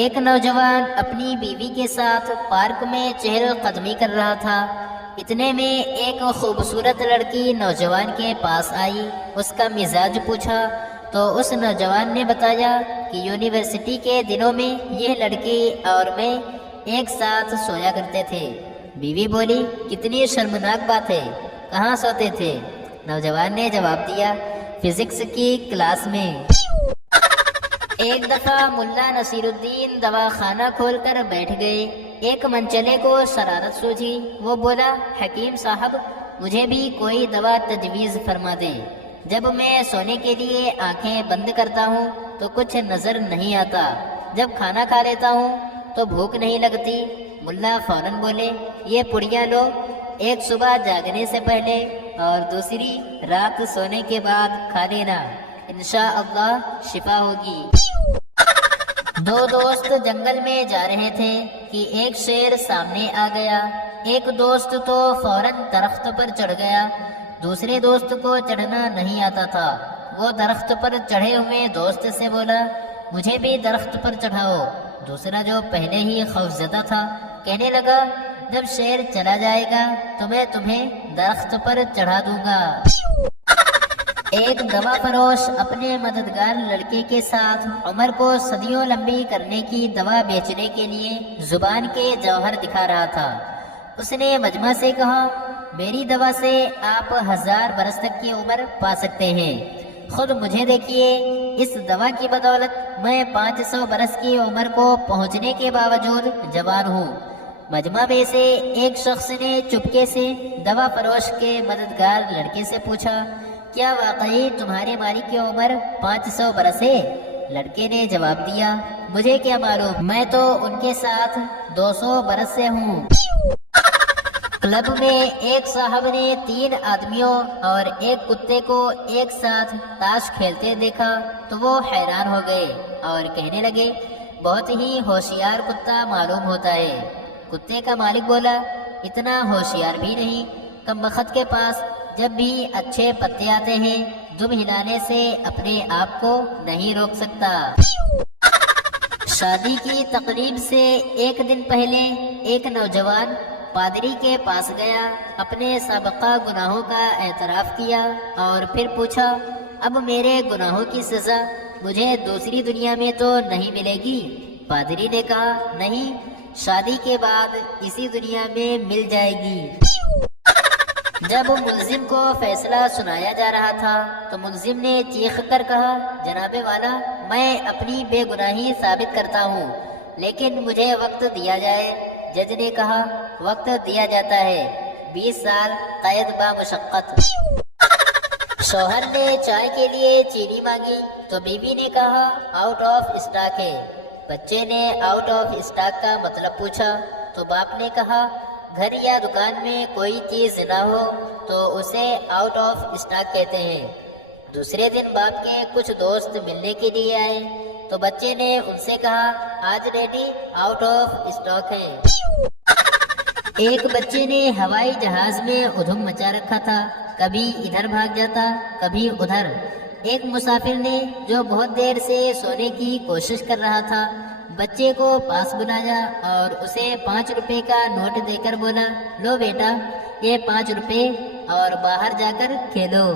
ایک نوجوان اپنی بیوی کے ساتھ پارک میں چہل قدمی کر رہا تھا۔ اتنے میں ایک خوبصورت لڑکی نوجوان کے پاس آئی، اس کا مزاج پوچھا تو اس نوجوان نے بتایا کہ یونیورسٹی کے دنوں میں یہ لڑکی اور میں ایک ساتھ سویا کرتے تھے۔ بیوی بولی، کتنی شرمناک بات ہے، کہاں سوتے تھے؟ نوجوان نے جواب دیا، فزکس کی کلاس میں۔ ایک دفعہ ملا نصیر الدین دواخانہ کھول کر بیٹھ گئے۔ ایک منچلے کو شرارت سوجھی، وہ بولا، حکیم صاحب مجھے بھی کوئی دوا تجویز فرما دیں، جب میں سونے کے لیے آنکھیں بند کرتا ہوں تو کچھ نظر نہیں آتا، جب کھانا کھا لیتا ہوں تو بھوک نہیں لگتی۔ ملا فوراً بولے، یہ پڑیاں لو، ایک صبح جاگنے سے پہلے اور دوسری رات سونے کے بعد کھا لینا، انشاءاللہ شفا ہوگی۔ دو دوست جنگل میں جا رہے تھے کہ ایک شیر سامنے آ گیا۔ ایک دوست تو فوراً درخت پر چڑھ گیا، دوسرے دوست کو چڑھنا نہیں آتا تھا۔ وہ درخت پر چڑھے ہوئے دوست سے بولا، مجھے بھی درخت پر چڑھاؤ۔ دوسرا جو پہلے ہی خوفزدہ تھا کہنے لگا، جب شیر چلا جائے گا تو میں تمہیں درخت پر چڑھا دوں گا۔ ایک دوا فروش اپنے مددگار لڑکے کے ساتھ عمر کو صدیوں لمبی کرنے کی دوا بیچنے کے لیے زبان کے جوہر دکھا رہا تھا۔ اس نے مجمع سے کہا، میری دوا سے آپ 1000 برس تک کی عمر پا سکتے ہیں، خود مجھے دیکھیے، اس دوا کی بدولت میں 500 برس کی عمر کو پہنچنے کے باوجود جوان ہوں۔ مجمع میں سے ایک شخص نے چپکے سے دوا فروش کے مددگار لڑکے سے پوچھا، کیا واقعی تمہارے مالک کی عمر 500 برس ہے؟ لڑکے نے جواب دیا، مجھے کیا معلوم، میں تو ان کے ساتھ 200 برس سے ہوں۔ کلب میں ایک صاحب نے 3 آدمیوں اور ایک کتے کو ایک ساتھ تاش کھیلتے دیکھا تو وہ حیران ہو گئے اور کہنے لگے، بہت ہی ہوشیار کتا معلوم ہوتا ہے۔ کتے کا مالک بولا، اتنا ہوشیار بھی نہیں، کم بخت کے پاس جب بھی اچھے پتے آتے ہیں دم ہلانے سے اپنے آپ کو نہیں روک سکتا۔ شادی کی تقریب سے ایک دن پہلے ایک نوجوان پادری کے پاس گیا، اپنے سابقہ گناہوں کا اعتراف کیا اور پھر پوچھا، اب میرے گناہوں کی سزا مجھے دوسری دنیا میں تو نہیں ملے گی؟ پادری نے کہا، نہیں، شادی کے بعد اسی دنیا میں مل جائے گی۔ جب ملزم کو فیصلہ سنایا جا رہا تھا تو ملزم نے چیخ کر کہا، جناب والا، میں اپنی بے گناہی ثابت کرتا ہوں لیکن مجھے وقت دیا جائے۔ جج نے کہا، وقت دیا جاتا ہے، 20 سال قید بامشقت۔ شوہر نے چائے کے لیے چینی مانگی تو بیوی نے کہا، آؤٹ آف اسٹاک ہے۔ بچے نے آؤٹ آف اسٹاک کا مطلب پوچھا تو باپ نے کہا، گھر یا دکان میں کوئی چیز نہ ہو تو اسے آؤٹ آف اسٹاک کہتے ہیں۔ دوسرے دن باپ کے کچھ دوست ملنے کے لیے آئے تو بچے نے ان سے کہا، آج ڈیڈی آؤٹ آف اسٹاک ہے۔ ایک بچے نے ہوائی جہاز میں ادھم مچا رکھا تھا، کبھی ادھر بھاگ جاتا کبھی ادھر۔ ایک مسافر نے جو بہت دیر سے سونے کی کوشش کر رہا تھا بچے کو پاس بلایا اور اسے 5 روپے کا نوٹ دے کر بولا، لو بیٹا، یہ 5 روپے اور باہر جا کر کھیلو۔